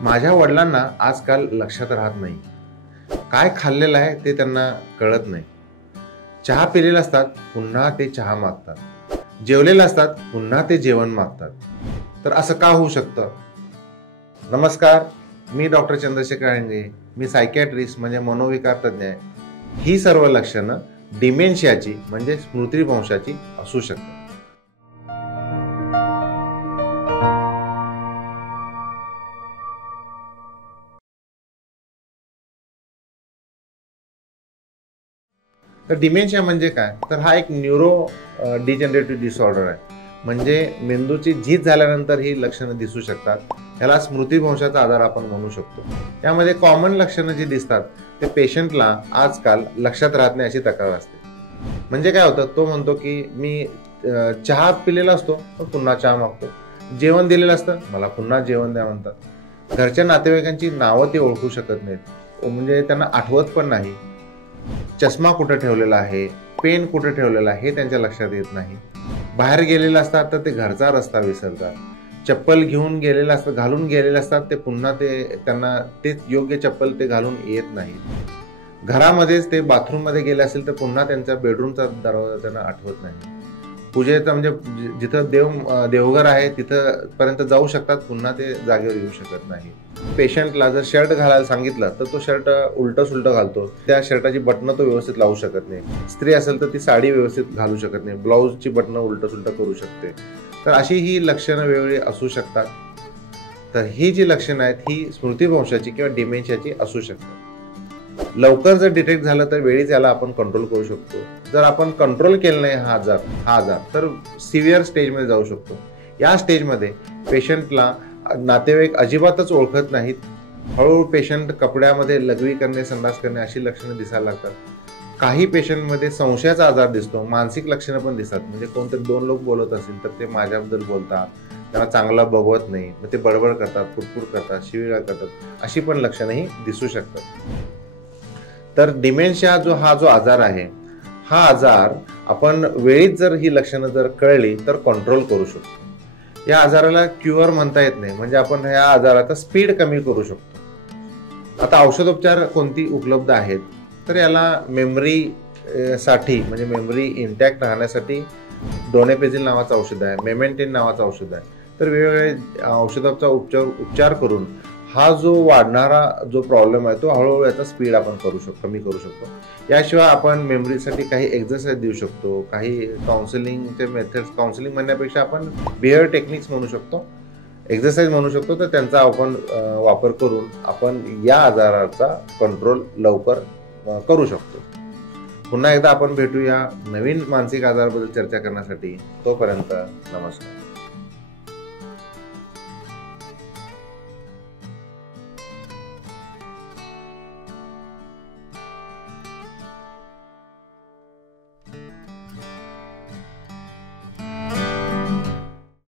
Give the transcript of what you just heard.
माझ्या वडिलांना आजकाल लक्षात राहत नाही. काय खाल्लेलं आहे ते त्यांना कळत नाही. चहा पिलेले असतात, पुन्हा ते चहा मागतात. जेवलेले असतात, पुन्हा ते जेवण मागतात. तर असं का होऊ शकतं? नमस्कार, मी डॉक्टर चंद्रशेखर अळिंगे. मी सायकॅट्रिस्ट म्हणजे मनोविकार तज्ञ आहे. ही सर्व लक्षणं डिमेन्शियाची म्हणजे स्मृतिभ्रंशाची असू शकतात. तर डिमेन्शिया म्हणजे काय? तर हा एक न्यूरो डिजनरेटिव्ह डिसऑर्डर आहे. म्हणजे मेंदूची झीज झाल्यानंतर ही लक्षणं दिसू शकतात. याला स्मृतिभ्रंशाचा आजार आपण म्हणू शकतो. यामध्ये कॉमन लक्षणं जी दिसतात ते पेशंटला आजकाल लक्षात राहत नाही अशी तक्रार असते. म्हणजे काय होतं, तो म्हणतो की मी चहा पिलेला असतो पण पुन्हा चहा मागतो. जेवण दिलेलं असतं, मला पुन्हा जेवण द्या म्हणतात. घरच्या नातेवाईकांची नावं ते ओळखू शकत नाहीत, म्हणजे त्यांना आठवत पण नाही. चष्मा कुठे ठेवलेला आहे, पेन कुठे ठेवलेला आहे हे त्यांच्या लक्षात येत नाही. बाहेर गेलेले असतात तर ते घरचा रस्ता विसरतात. चप्पल घेऊन गेलेले असतात, घालून गेलेले असतात, ते पुन्हा त्यांना तेच योग्य चप्पल ते घालून येत नाहीत. घरामध्येच ते बाथरूममध्ये गेले असेल तर पुन्हा त्यांचा बेडरूमचा दरवाजा त्यांना आठवत नाही. पूजेचं म्हणजे जिथं देवघर आहे तिथं पर्यंत जाऊ शकतात, पुन्हा ते जागेवर येऊ शकत नाही. पेशंटला जर शर्ट घालायला सांगितलं तर तो शर्ट उलट सुलट घालतो. त्या शर्टाची बटणं तो व्यवस्थित लावू शकत नाही. स्त्री असेल तर ती साडी व्यवस्थित घालू शकत नाही. ब्लाऊजची बटणं उलट सुलट करू शकते. तर अशी ही लक्षणं वेगवेगळी असू शकतात. तर ही जी लक्षणं आहेत ही स्मृतिभ्रंशाची किंवा डिमेन्शियाची असू शकतात. लवकर जर डिटेक्ट झालं तर वेळीच याला आपण कंट्रोल करू शकतो. जर आपण कंट्रोल केलं नाही हा आजार तर सिव्हिअर स्टेजमध्ये जाऊ शकतो. या स्टेजमध्ये पेशंटला नातेवाईक अजिबातच ओळखत नाहीत. हळूहळू पेशंट कपड्यामध्ये लघवी करणे, संडास करणे अशी लक्षणं दिसायला लागतात. काही पेशंटमध्ये संशयाचा आजार दिसतो. मानसिक लक्षणं पण दिसतात. म्हणजे कोणतरी दोन लोक बोलत असतील तर ते माझ्याबद्दल बोलतात, त्यांना चांगलं बघवत नाही, मग ते बडबड करतात, कुरकुर करतात, शिवीगाळ करतात. अशी पण लक्षणंही दिसू शकतात. तर डिमेन्शिया हा जो आजार आहे, हा आजार आपण वेळीच जर ही लक्षणं जर कळली तर कंट्रोल करू शकतो. या आजाराला क्युअर म्हणता येत नाही, म्हणजे आपण या आजाराचा स्पीड कमी करू शकतो. आता औषधोपचार कोणती उपलब्ध आहेत? तर याला मेमरी साठी म्हणजे मेमरी इंटॅक्ट राहण्यासाठी डोनेपेजिल नावाचं औषध आहे, मेमेंटिन नावाचं औषध आहे. तर वेगवेगळे औषधाचा उपचार करून हा जो वाढणारा जो प्रॉब्लेम आहे तो हळूहळू याचा स्पीड आपण कमी करू शकतो. याशिवाय आपण मेमरीसाठी काही एक्सरसाइज देऊ शकतो, काही काउन्सिलिंगचे मेथड्स, काउन्सिलिंग म्हणण्यापेक्षा आपण बिहेवियर टेक्निक्स म्हणू शकतो, एक्सरसाइज म्हणू शकतो. तर त्यांचा आपण वापर करून आपण या आजाराचा कंट्रोल लवकर करू शकतो. पुन्हा एकदा आपण भेटूया नवीन मानसिक आजाराबद्दल चर्चा करण्यासाठी. तोपर्यंत नमस्कार.